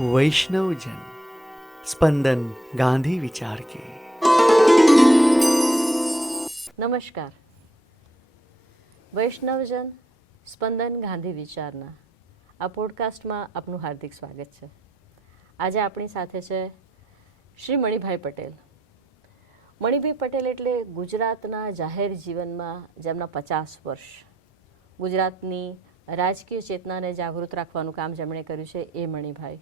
વૈષ્ણવજન, સ્પંદન ગાંધી વિચાર કે. નમસ્કાર. વૈષ્ણવજન, સ્પંદન ગાંધી વિચારના આ પોડકાસ્ટમાં આપનું હાર્દિક સ્વાગત છે. આજે આપણી સાથે છે શ્રી મણિભાઈ પટેલ. મણિભાઈ પટેલ એટલે ગુજરાતના જાહેર જીવનમાં જેમના પચાસ વર્ષ, ગુજરાતની રાજકીય ચેતનાને જાગૃત રાખવાનું કામ જેમણે કર્યું છે એ મણિભાઈ.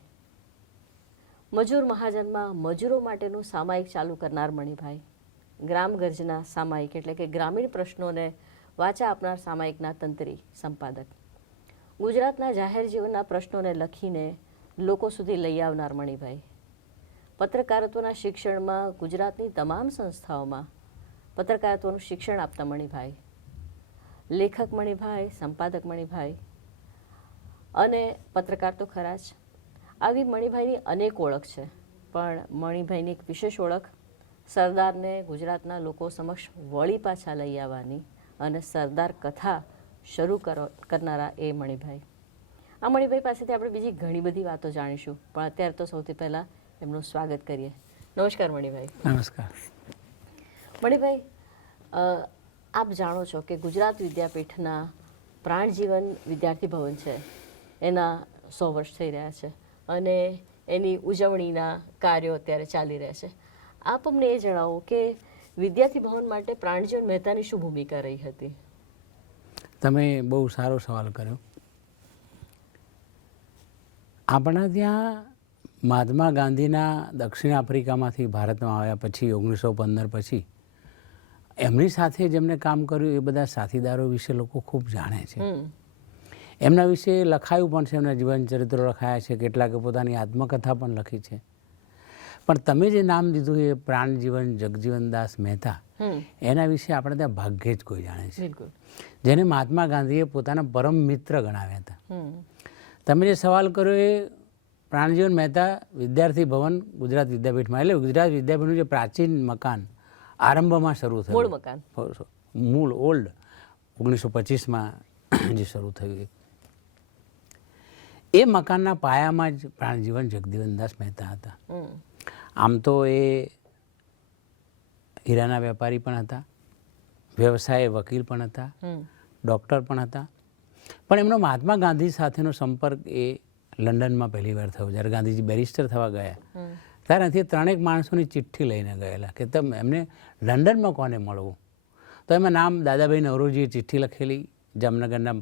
મજૂર મહાજનમાં મજૂરો માટેનું સામાયિક ચાલુ કરનાર મણિભાઈ. ગ્રામ ગર્જના સામાયિક એટલે કે ગ્રામીણ પ્રશ્નોને વાચા આપનાર સામાયિકના તંત્રી, સંપાદક. ગુજરાતના જાહેર જીવનના પ્રશ્નોને લખીને લોકો સુધી લઈ આવનાર મણિભાઈ. પત્રકારત્વના શિક્ષણમાં ગુજરાતની તમામ સંસ્થાઓમાં પત્રકારત્વનું શિક્ષણ આપતા મણિભાઈ. લેખક મણિભાઈ, સંપાદક મણિભાઈ. અને પત્રકાર તો ખરા જ. આવી મણિભાઈની અનેક ઓળખ છે. પણ મણિભાઈની એક વિશેષ ઓળખ સરદારને ગુજરાતના લોકો સમક્ષ વળી પાછા લઈ આવવાની અને સરદાર કથા શરૂ કરો કરનારા એ મણિભાઈ. આ મણિભાઈ પાસેથી આપણે બીજી ઘણી બધી વાતો જાણીશું પણ અત્યારે તો સૌથી પહેલાં એમનું સ્વાગત કરીએ. નમસ્કાર મણિભાઈ. નમસ્કાર. મણિભાઈ આપ જાણો છો કે ગુજરાત વિદ્યાપીઠના પ્રાણજીવન વિદ્યાર્થી ભવન છે. એના સો વર્ષ થઈ રહ્યા છે. અને એની ઉજવણીના કાર્યો અત્યારે ચાલી રહ્યા છે. આપ અમને એ જણાવો કે વિદ્યાર્થી ભવન માટે પ્રાણજીવન મહેતાની શું ભૂમિકા રહી હતી? તમે બહુ સારો સવાલ કર્યો. આપણા ત્યાં મહાત્મા ગાંધીના દક્ષિણ આફ્રિકામાંથી ભારતમાં આવ્યા પછી ઓગણીસો પંદર પછી એમની સાથે જેમને કામ કર્યું એ બધા સાથીદારો વિશે લોકો ખૂબ જાણે છે. એમના વિશે લખાયું પણ છે એમના જીવન ચરિત્રો લખાયા છે કેટલાકે પોતાની આત્મકથા પણ લખી છે. પણ તમે જે નામ દીધું એ પ્રાણજીવન જગજીવનદાસ મહેતા એના વિશે આપણે ત્યાં ભાગ્યે જ કોઈ જાણે છે. જેને મહાત્મા ગાંધીએ પોતાના પરમ મિત્ર ગણાવ્યા હતા. તમે જે સવાલ કર્યો એ પ્રાણજીવન મહેતા વિદ્યાર્થી ભવન ગુજરાત વિદ્યાપીઠમાં એટલે ગુજરાત વિદ્યાપીઠનું જે પ્રાચીન મકાન આરંભમાં શરૂ થયું. મૂળ મકાન. મૂળ ઓલ્ડ ઓગણીસો પચીસમાં જે શરૂ થયું એ મકાનના પાયામાં જ પ્રાણજીવન જગદીવનદાસ મહેતા હતા. આમ તો એ હીરાના વેપારી પણ હતા વ્યવસાય વકીલ પણ હતા ડૉક્ટર પણ હતા. પણ એમનો મહાત્મા ગાંધી સાથેનો સંપર્ક એ લંડનમાં પહેલી વાર થયો જ્યારે ગાંધીજી બેરિસ્ટર થવા ગયા. હમ. ત્યારથી ત્રણેક માણસોની ચિઠ્ઠી લઈને ગયેલા કે તમે એમને લંડનમાં કોને મળવું? તો એમાં નામ દાદાભાઈ નવરોજીએ ચિઠ્ઠી લખેલી જામનગરના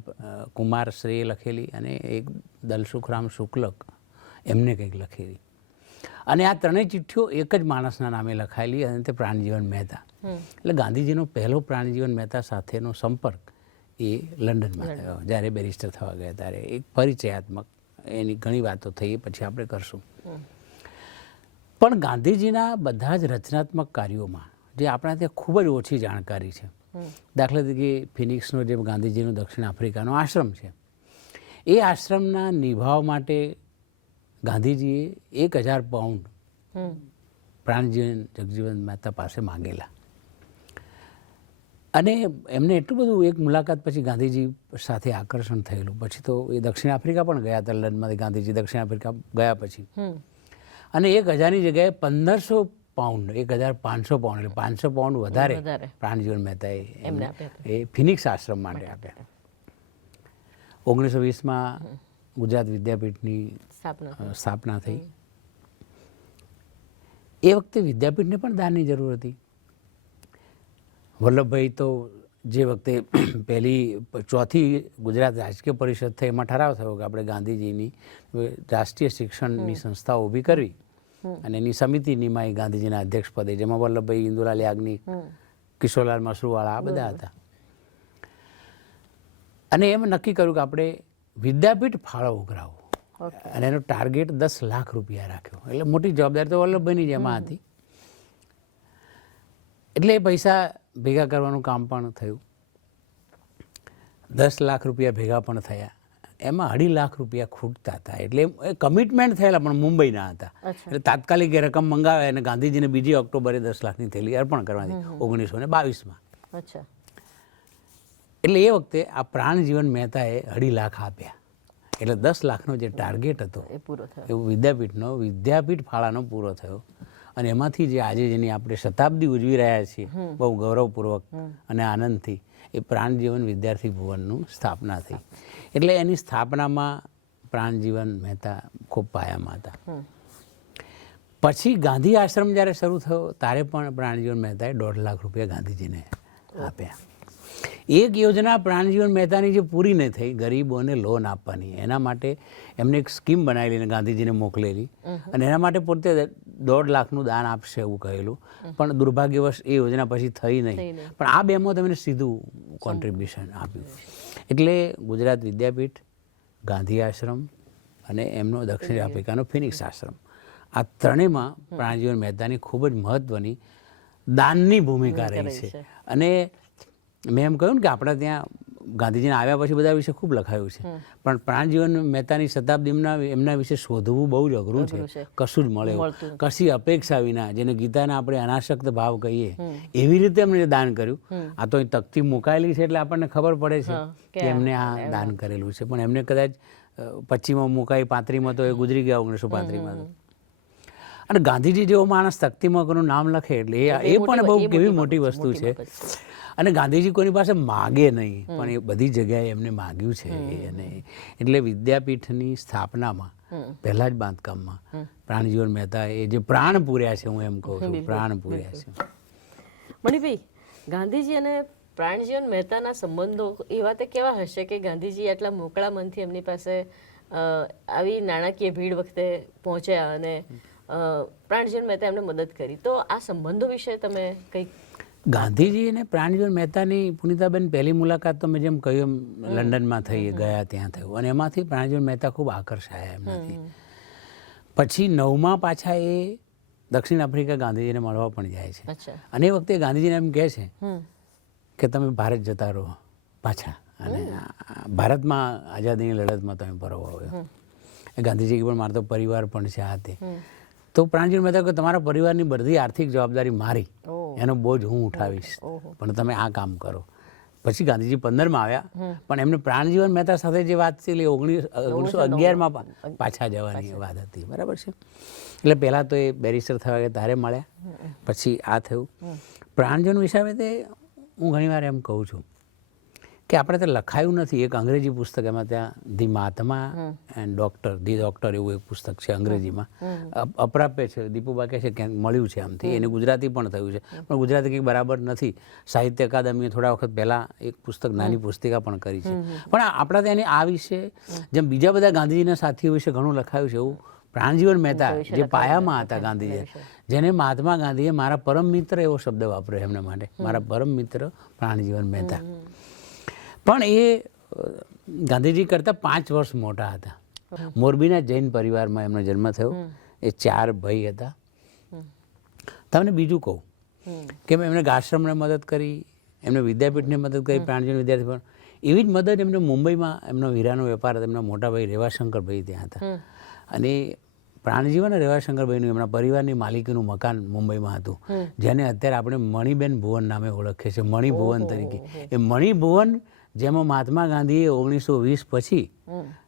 કુમાર શ્રીએ લખેલી અને એક દલસુખરામ શુક્લક એમને કંઈક લખેલી. અને આ ત્રણેય ચિઠ્ઠીઓ એક જ માણસના નામે લખાયેલી અને તે પ્રાણજીવન મહેતા. એટલે ગાંધીજીનો પહેલો પ્રાણજીવન મહેતા સાથેનો સંપર્ક એ લંડનમાં થયો. જ્યારે બેરિસ્ટર થવા ગયા ત્યારે. એક પરિચયાત્મક એની ઘણી વાતો થઈ એ પછી આપણે કરશું. પણ ગાંધીજીના બધા જ રચનાત્મક કાર્યોમાં જે આપણા ત્યાં ખૂબ જ ઓછી જાણકારી છે દાખલા તરીકે ફિનિક્સનો જે ગાંધીજીનો દક્ષિણ આફ્રિકાનો આશ્રમ છે. એ આશ્રમના નિભાવ માટે ગાંધીજીએ એક હજાર પાઉન્ડ પ્રાણજીવન જગજીવન મહેતા પાસે માંગેલા. અને એમને એટલું બધું એક મુલાકાત પછી ગાંધીજી સાથે આકર્ષણ થયેલું. પછી તો એ દક્ષિણ આફ્રિકા પણ ગયા હતા લંડનમાંથી ગાંધીજી દક્ષિણ આફ્રિકા ગયા પછી. અને એક હજારની જગ્યાએ પંદરસો પાઉન્ડ એક હજાર પાંચસો પાઉન્ડ એટલે પાંચસો પાઉન્ડ વધારે. પ્રાણજીવન મહેતાએ એમને એ ફિનિક્સ આશ્રમ માટે આપ્યા. ઓગણીસો વીસમાં ગુજરાત વિદ્યાપીઠની સ્થાપના સ્થાપના થઈ. એ વખતે વિદ્યાપીઠને પણ દાનની જરૂર હતી. વલ્લભભાઈ તો જે વખતે પહેલી ચોથી ગુજરાત રાજકીય પરિષદ થઈ એમાં ઠરાવ થયો કે આપણે ગાંધીજીની રાષ્ટ્રીય શિક્ષણની સંસ્થા ઊભી કરવી. અને એની સમિતિ નિમાઈ ગાંધીજીના અધ્યક્ષ પદે જેમાં વલ્લભભાઈ ઇન્દુલાલ યાજ્ઞિક કિશોરલાલ મસરૂવાળા આ બધા હતા. અને એમ નક્કી કર્યું કે આપણે વિદ્યાપીઠ ફાળો ઉઘરાવો. અને એનો ટાર્ગેટ દસ લાખ રૂપિયા રાખ્યો. એટલે મોટી જવાબદારી તો વલ્લભભાઈની જ એમાં હતી. એટલે એ પૈસા ભેગા કરવાનું કામ પણ થયું. દસ લાખ રૂપિયા ભેગા પણ થયા. એમાં અઢી લાખ રૂપિયા ખૂટતા હતા. એટલે એ કમિટમેન્ટ થયેલા પણ મુંબઈના હતા. એટલે તાત્કાલિક એ રકમ મંગાવે અને ગાંધીજીને બીજી ઓક્ટોબરે દસ લાખની થેલી અર્પણ કરવાની ઓગણીસો ને બાવીસમાં. એટલે એ વખતે આ પ્રાણજીવન મહેતાએ અઢી લાખ આપ્યા. એટલે દસ લાખનો જે ટાર્ગેટ હતો એ પૂરો થયો. એવું વિદ્યાપીઠનો વિદ્યાપીઠ ફાળાનો પૂરો થયો. અને એમાંથી જે આજે જેની આપણે શતાબ્દી ઉજવી રહ્યા છીએ બહુ ગૌરવપૂર્વક અને આનંદથી એ પ્રાણજીવન વિદ્યાર્થી ભુવનનું સ્થાપના થઈ. એટલે એની સ્થાપનામાં પ્રાણજીવન મહેતા ખૂબ પાયામાં હતા. પછી ગાંધી આશ્રમ જ્યારે શરૂ થયો ત્યારે પણ પ્રાણજીવન મહેતાએ દોઢ લાખ રૂપિયા ગાંધીજીને આપ્યા. એક યોજના પ્રાણજીવન મહેતાની જે પૂરી નહીં થઈ ગરીબોને લોન આપવાની. એના માટે એમને એક સ્કીમ બનાવેલી ગાંધીજીને મોકલેલી. અને એના માટે પોતે દોઢ લાખનું દાન આપશે એવું કહેલું. પણ દુર્ભાગ્યવશ એ યોજના પછી થઈ નહીં. નહીં. પણ આ બેમાં તમને સીધું કોન્ટ્રીબ્યુશન આપ્યું. એટલે ગુજરાત વિદ્યાપીઠ ગાંધી આશ્રમ અને એમનો દક્ષિણ આફ્રિકાનો ફિનિક્સ આશ્રમ. આ ત્રણેયમાં પ્રાણજીવન મહેતાની ખૂબ જ મહત્ત્વની દાનની ભૂમિકા રહી છે. અને મેં એમ કહ્યું ને કે આપણા ત્યાં ગાંધીજીના આવ્યા પછી બધા વિશે ખૂબ લખાયું છે. પણ પ્રાણજીવન મહેતાની શતાબ્દીના એમના વિશે શોધવું બહુ જ અઘરું છે. કશું જ મળે. કશી અપેક્ષા વિના જેને ગીતાના આપણે અનાશક્ત ભાવ કહીએ એવી રીતે એમને દાન કર્યું. આ તો તકતી મુકાયેલી છે એટલે આપણને ખબર પડે છે કે એમને આ દાન કરેલું છે. પણ એમને કદાચ પચીમાં મુકાઈ પાંત્રીમાં તો એ ગુજરી ગયા ઓગણીસો પાંત્રીમાં અને ગાંધીજી જેવો માણસ તકતીમાં નામ લખે એટલે એ પણ બહુ કેવી મોટી વસ્તુ છે. અને ગાંધીજી કોઈની પાસે માગે નહીં પણ એ બધી જગ્યાએ એમને માગ્યું છે અને એટલે વિદ્યાપીઠની સ્થાપનામાં પહેલા જ બાંધકામમાં પ્રાણજીવન મહેતા એ જે પ્રાણ પૂર્યા છે હું એમ કહું છું પ્રાણ પૂર્યા છે. મણિભાઈ ગાંધીજી અને પ્રાણજીવન મહેતાના સંબંધો એવા તો કેવા હશે કે ગાંધીજી આટલા મોકળા મનથી એમની પાસે આવી નાણાકીય ભીડ વખતે પહોંચ્યા અને પ્રાણજીવન મહેતા એમને મદદ કરી. તો આ સંબંધો વિશે તમે કંઈક ગાંધીજી અને પ્રાણજીવન મહેતાની પુનિતાબેન પહેલી મુલાકાત તો મેં જેમ કહ્યું એમ લંડનમાં થઈ ગયા ત્યાં થયું. અને એમાંથી પ્રાણજીવન મહેતા ખૂબ આકર્ષાયા એમનાથી. પછી નવમાં પાછા એ દક્ષિણ આફ્રિકા ગાંધીજીને મળવા પણ જાય છે. અને એ વખતે ગાંધીજીને એમ કહે છે કે તમે ભારત જતા રહો પાછા. અને ભારતમાં આઝાદીની લડતમાં તમે ભરો આવ્યો. ગાંધીજી પણ મારો તો પરિવાર પણ છે આ તે. તો પ્રાણજી મહેતા કે તમારા પરિવારની બધી આર્થિક જવાબદારી મારી. એનો બોજ હું ઉઠાવીશ. પણ તમે આ કામ કરો. પછી ગાંધીજી પંદરમાં આવ્યા. પણ એમને પ્રાણજીવન મહેતા સાથે જે વાત છે એ ઓગણીસ ઓગણીસો અગિયારમાં પાછા જવાની વાત હતી. બરાબર છે? એટલે પહેલાં તો એ બેરિસ્ટર થવા કે તારે મળ્યા. પછી આ થયું. પ્રાણજીવન વિશે તે હું ઘણીવાર એમ કહું છું કે આપણે તો લખાયું નથી. એક અંગ્રેજી પુસ્તક એમાં ત્યાં the Mahatma and doctor the doctor એવું એક પુસ્તક છે અંગ્રેજીમાં. અપ- અપ્રાપ્ય છે. દીપુબા કહે છે ક્યાંક મળ્યું છે આમથી. એને ગુજરાતી પણ થયું છે. પણ ગુજરાતી કંઈક બરાબર નથી. સાહિત્ય અકાદમીએ થોડા વખત પહેલાં એક પુસ્તક નાની પુસ્તિકા પણ કરી છે. પણ આપણા ત્યાં આ વિશે જેમ બીજા બધા ગાંધીજીના સાથીઓ વિશે ઘણું લખાયું છે એવું પ્રાણજીવન મહેતા જે પાયામાં હતા ગાંધીજી જેને મહાત્મા ગાંધીએ મારા પરમ મિત્ર એવો શબ્દ વાપર્યો એમના માટે. મારા પરમ મિત્ર પ્રાણજીવન મહેતા. પણ એ ગાંધીજી કરતાં પાંચ વર્ષ મોટા હતા. મોરબીના જૈન પરિવારમાં એમનો જન્મ થયો. એ ચાર ભાઈ હતા. તમને બીજું કહું કે મેં એમને આશ્રમને મદદ કરી એમને વિદ્યાપીઠને મદદ કરી પ્રાણજીવન વિદ્યાર્થી પણ. એવી જ મદદ એમને મુંબઈમાં એમનો હીરાનો વેપાર હતો. એમના મોટા ભાઈ રેવાશંકરભાઈ ત્યાં હતા. અને પ્રાણજીવન અને રેવાશંકરભાઈનું એમના પરિવારની માલિકીનું મકાન મુંબઈમાં હતું. જેને અત્યારે આપણે મણિબેન ભુવન નામે ઓળખીએ છીએ. મણિભુવન તરીકે. એ મણિભુવન જેમાં મહાત્મા ગાંધીએ ઓગણીસો વીસ પછી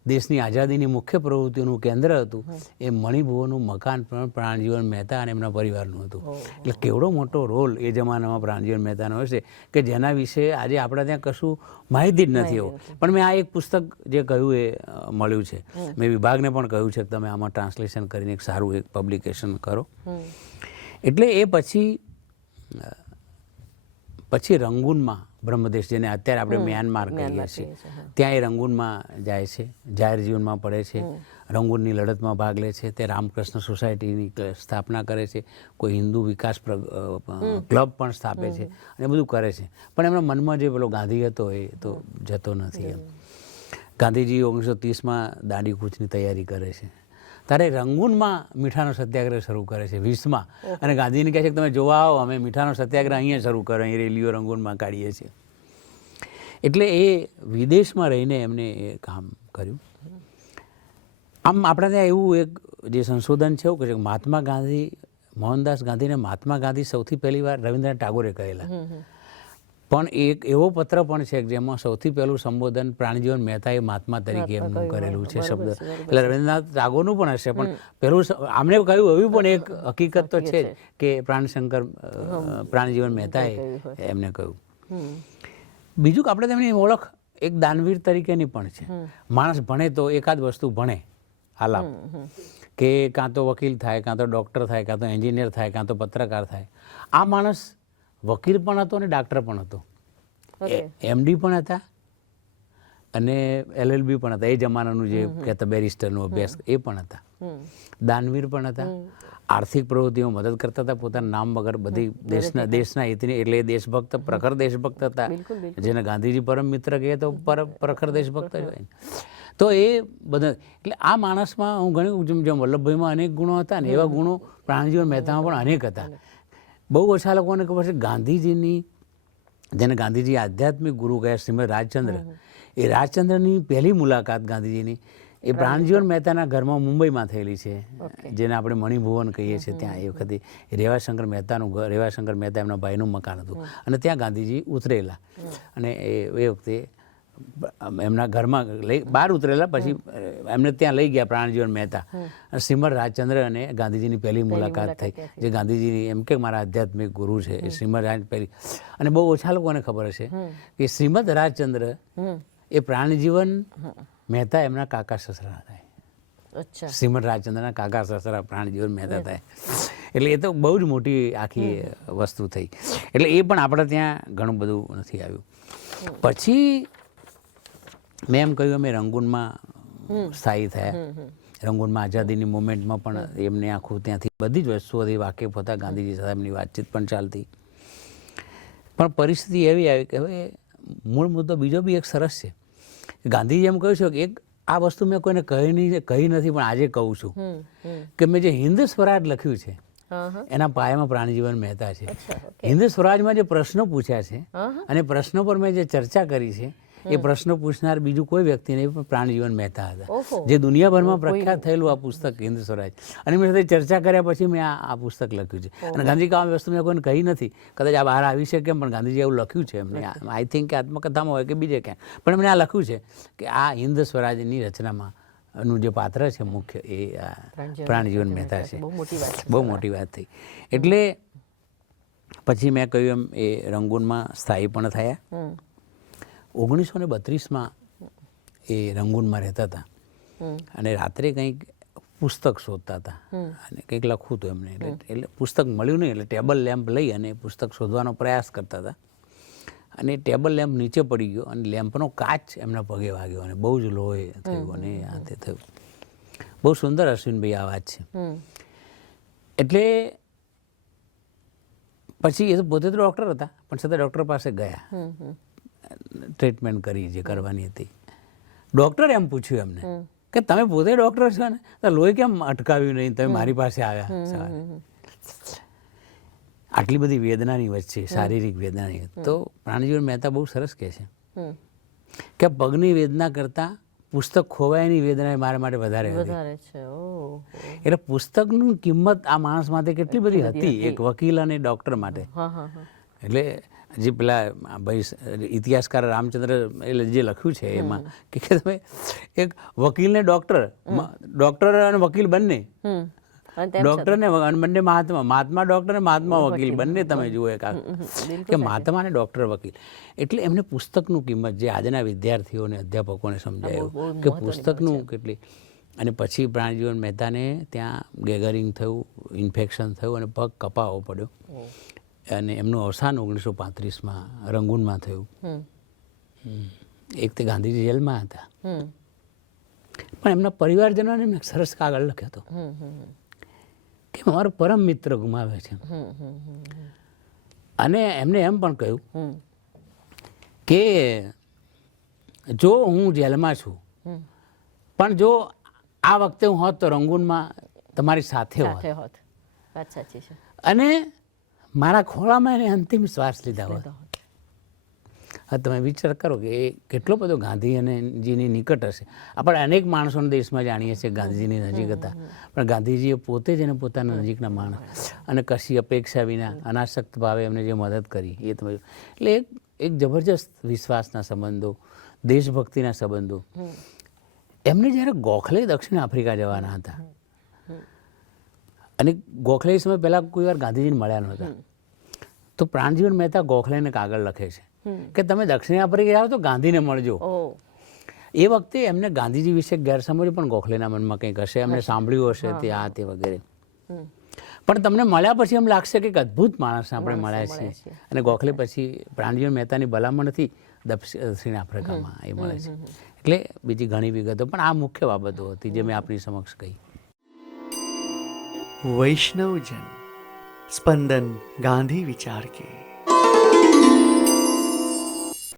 દેશની આઝાદીની મુખ્ય પ્રવૃત્તિનું કેન્દ્ર હતું. એ મણિભુવનનું મકાન પણ પ્રાણજીવન મહેતા અને એમના પરિવારનું હતું. એટલે કેવડો મોટો રોલ એ જમાનામાં પ્રાણજીવન મહેતાનો હશે કે જેના વિશે આજે આપણા ત્યાં કશું માહિતી જ નથી એવું પણ મેં આ એક પુસ્તક જે કહ્યું એ મળ્યું છે. મેં વિભાગને પણ કહ્યું છે કે તમે આમાં ટ્રાન્સલેશન કરીને એક સારું એક પબ્લિકેશન કરો. એટલે એ પછી પછી રંગૂનમાં બ્રહ્મદેશ જેને અત્યારે આપણે મ્યાનમાર કહીએ છીએ. ત્યાં એ રંગૂનમાં જાય છે જાહેર જીવનમાં પડે છે રંગૂનની લડતમાં ભાગ લે છે તે રામકૃષ્ણ સોસાયટીની સ્થાપના કરે છે કોઈ હિન્દુ વિકાસ ક્લબ પણ સ્થાપે છે અને બધું કરે છે. પણ એમના મનમાં જે પેલો ગાંધી હતો એ તો જતો નથી એમ. ગાંધીજી ઓગણીસો ત્રીસમાં દાંડી કૂચની તૈયારી કરે છે. ત્યારે રંગૂનમાં મીઠાનો સત્યાગ્રહ શરૂ કરે છે વીસમાં અને ગાંધીને કહે છે કે તમે જોવા આવો અમે મીઠાનો સત્યાગ્રહ અહીંયા શરૂ કરો અહીં રેલીઓ રંગૂનમાં કાઢીએ છીએ. એટલે એ વિદેશમાં રહીને એમને એ કામ કર્યું. આમ આપણા ત્યાં એવું એક જે સંશોધન છે એવું કહે છે કે મહાત્મા ગાંધી મોહનદાસ ગાંધીને મહાત્મા ગાંધી સૌથી પહેલી વાર રવિન્દ્રનાથ ટાગોરે કહેલા પણ એક એવો પત્ર પણ છે કે જેમાં સૌથી પહેલું સંબોધન પ્રાણીજીવન મહેતાએ મહાત્મા તરીકે એમનું કરેલું છે શબ્દ. એટલે રવિન્દ્રનાથ ટાગોરનું પણ હશે પણ પેલું સ- આમણે કહ્યું એવી પણ એક હકીકત તો છે જ કે પ્રાણશંકર પ્રાણીજીવન પ્રાણજીવન મહેતાએ એમને કહ્યું. બીજું કે આપણે તેમની ઓળખ એક દાનવીર તરીકેની પણ છે. માણસ ભણે તો એકાદ વસ્તુ ભણે આલાપ કે કાં તો વકીલ થાય કાં તો ડૉક્ટર થાય કાં તો એન્જિનિયર થાય કાં તો પત્રકાર થાય. આ માણસ વકીલ પણ હતો અને ડાક્ટર પણ હતો. એમડી પણ હતા અને એલએલબી પણ હતા. એ જમાનાનું જે કહેતા બેરિસ્ટરનો અભ્યાસ એ પણ હતા. દાનવીર પણ હતા. આર્થિક પ્રવૃત્તિઓ મદદ કરતા હતા. પોતાના નામ વગર બધી દેશના દેશના હિતની એટલે દેશભક્ત પ્રખર દેશભક્ત હતા. જેને ગાંધીજી પરમ મિત્ર કહે તો પર પ્રખર દેશભક્ત જ હોય તો એ બધા એટલે આ માણસમાં હું ઘણી જેમ જેમ વલ્લભભાઈમાં અનેક ગુણો હતા ને એવા ગુણો પ્રાણજીવન મહેતામાં પણ અનેક હતા. બહુ ઓછા લોકોને ખબર છે ગાંધીજીની જેને ગાંધીજી આધ્યાત્મિક ગુરુ કહે શ્રીમદ રાજચંદ્ર એ રાજચંદ્રની પહેલી મુલાકાત ગાંધીજીની. એ પ્રાણજીવન મહેતાના ઘરમાં મુંબઈમાં થયેલી છે જેને આપણે મણિભુવન કહીએ છીએ ત્યાં એ વખતે. રેવાશંકર મહેતાનું ઘર રેવાશંકર મહેતા એમના ભાઈનું મકાન હતું. અને ત્યાં ગાંધીજી ઉતરેલા. અને એ એ વખતે એમના ઘરમાં લઈ બહાર ઉતરેલા પછી એમને ત્યાં લઈ ગયા પ્રાણજીવન મહેતા. શ્રીમદ રાજચંદ્ર અને ગાંધીજીની પહેલી મુલાકાત થઈ જે ગાંધીજીની એમ કે મારા આધ્યાત્મિક ગુરુ છે એ શ્રીમદ રાજ પહેલી. અને બહુ ઓછા લોકોને ખબર હશે કે શ્રીમદ રાજચંદ્ર એ પ્રાણજીવન મહેતા એમના કાકા સસરા થાય. શ્રીમદ રાજચંદ્રના કાકા સસરા પ્રાણજીવન મહેતા થાય. એટલે એ તો બહુ જ મોટી આખી વસ્તુ થઈ. એટલે એ પણ આપણે ત્યાં ઘણું બધું નથી આવ્યું. પછી મેં એમ કહ્યું અમે રંગૂનમાં સ્થાયી થયા. રંગૂનમાં આઝાદીની મુમેન્ટમાં પણ એમને આખું ત્યાંથી બધી જ વસ્તુઓથી વાકેફ હતા. ગાંધીજી સાથે એમની વાતચીત પણ ચાલતી. પણ પરિસ્થિતિ એવી આવી કે હવે મૂળ મુદ્દો બીજો બી એક સરસ છે. ગાંધીજી એમ કહ્યું છે કે એક આ વસ્તુ મેં કોઈને કહી નહીં કહી નથી પણ આજે કહું છું કે મેં જે હિન્દ સ્વરાજ લખ્યું છે એના પાયામાં પ્રાણજીવન મહેતા છે. હિન્દ સ્વરાજમાં જે પ્રશ્નો પૂછ્યા છે અને પ્રશ્નો પર મેં જે ચર્ચા કરી છે એ પ્રશ્ન પૂછનાર બીજું કોઈ વ્યક્તિ નહીં પણ પ્રાણજીવન મહેતા હતા. જે દુનિયાભરમાં પ્રખ્યાત થયેલું આ પુસ્તક હિન્દ સ્વરાજ. અને મેં સાથે ચર્ચા કર્યા પછી મેં આ પુસ્તક લખ્યું છે. અને ગાંધી આ વસ્તુ મેં કોઈને કહી નથી. કદાચ આ બહાર આવી શકે પણ ગાંધીજી એવું લખ્યું છે એમને. આઈ થિંક કે આત્મકથામાં હોય કે બીજે ક્યાંય. પણ એમણે આ લખ્યું છે કે આ હિન્દ સ્વરાજની રચનામાં નું જે પાત્ર છે મુખ્ય એ આ પ્રાણજીવન મહેતા છે. બહુ મોટી વાત થઈ. એટલે પછી મેં કહ્યું એમ એ રંગૂનમાં સ્થાયી પણ થયા. ઓગણીસો ને બત્રીસમાં એ રંગૂનમાં રહેતા હતા. અને રાત્રે કંઈક પુસ્તક શોધતા હતા. અને કંઈક લખવું હતું એમને. એટલે એટલે પુસ્તક મળ્યું નહીં એટલે ટેબલ લેમ્પ લઈ અને પુસ્તક શોધવાનો પ્રયાસ કરતા હતા. અને ટેબલ લેમ્પ નીચે પડી ગયો અને લેમ્પનો કાચ એમના પગે વાગ્યો અને બહુ જ લોહી થયું અને આ તે થયું. બહુ સુંદર અશ્વિનભાઈ આ વાત છે. એટલે પછી એ તો પોતે તો ડૉક્ટર હતા પણ છતાં ડૉક્ટર પાસે ગયા. ટ્રીટમેન્ટ કરી જે કરવાની હતી. ડૉક્ટરે એમ પૂછ્યું એમને કે તમે પોતે ડૉક્ટર છો ને? તો લોહી કેમ અટકાવ્યું નહીં? તમે મારી પાસે આવ્યા સવારે. આટલી બધી વેદનાની વચ્ચે શારીરિક વેદનાની તો પ્રાણજીવન મહેતા બહુ સરસ કહે છે. કે પગની વેદના કરતાં પુસ્તક ખોવાયાની વેદના એ મારા માટે વધારે હતી. એટલે પુસ્તકની કિંમત આ માણસ માટે કેટલી બધી હતી. એક વકીલ અને ડૉક્ટર માટે. એટલે જે પેલા ભાઈ ઇતિહાસકાર રામચંદ્ર એટલે જે લખ્યું છે એમાં કે તમે એક વકીલને ડૉક્ટર ડૉક્ટર અને વકીલ બંને. ડૉક્ટર ને બંને મહાત્મા મહાત્મા ડૉક્ટર અને મહાત્મા વકીલ બંને તમે જુઓ એક કે મહાત્મા અને ડૉક્ટર વકીલ. એટલે એમને પુસ્તકનું કિંમત જે આજના વિદ્યાર્થીઓને અધ્યાપકોને સમજાયું કે પુસ્તકનું કેટલી અને પછી પ્રાણજીવન મહેતાને ત્યાં ગેગરિંગ થયું ઇન્ફેક્શન થયું અને પગ કપાવો પડ્યો. અને એમનું અવસાન ઓગણીસો પાંત્રીસમાં રંગૂનમાં થયું. એક તે ગાંધીજી જેલમાં હતા. પણ એમના પરિવારજનોને મેં સરસ કાગળ લખ્યો હતો. કે મારો પરમ મિત્ર ગુમાવે છે. અને એમને એમ પણ કહ્યું કે જો હું જેલમાં છું પણ જો આ વખતે હું હોત તો રંગૂનમાં તમારી સાથે હોત. અને મારા ખોળામાં એને અંતિમ શ્વાસ લીધા હોત હા તમે વિચાર કરો કે એ કેટલો બધો ગાંધી અને જીની નિકટ હશે. આપણે અનેક માણસોને દેશમાં જાણીએ છીએ ગાંધીજીની નજીક હતા. પણ ગાંધીજીએ પોતે જ એને પોતાના નજીકના માણસ અને કશી અપેક્ષા વિના અનાસક્ત ભાવે એમને જે મદદ કરી એ તમે એટલે એક એક જબરજસ્ત વિશ્વાસના સંબંધો દેશભક્તિના સંબંધો. એમને જ્યારે ગોખલે દક્ષિણ આફ્રિકા જવાના હતા અને ગોખલે એ સમય પહેલાં કોઈ વાર ગાંધીજીને મળ્યા નહોતા. તો પ્રાણજીવન મહેતા ગોખલેને કાગળ લખે છે. કે તમે દક્ષિણ આફ્રિકા જાઓ તો ગાંધીને મળજો. એ વખતે એમને ગાંધીજી વિશે ગેરસમજ પણ ગોખલેના મનમાં કંઈક હશે એમને સાંભળ્યું હશે તે આ તે વગેરે. પણ તમને મળ્યા પછી એમ લાગશે કે એક અદ્ભુત માણસ આપણે મળ્યા છીએ. અને ગોખલે પછી પ્રાણજીવન મહેતાની ભલામણથી દક્ષિ- દક્ષિણ આફ્રિકામાં એ મળે છે. એટલે બીજી ઘણી વિગતો પણ આ મુખ્ય બાબતો હતી જે મેં આપની સમક્ષ કહી. વૈષ્ણવજન સ્પંદન ગાંધી વિચાર કે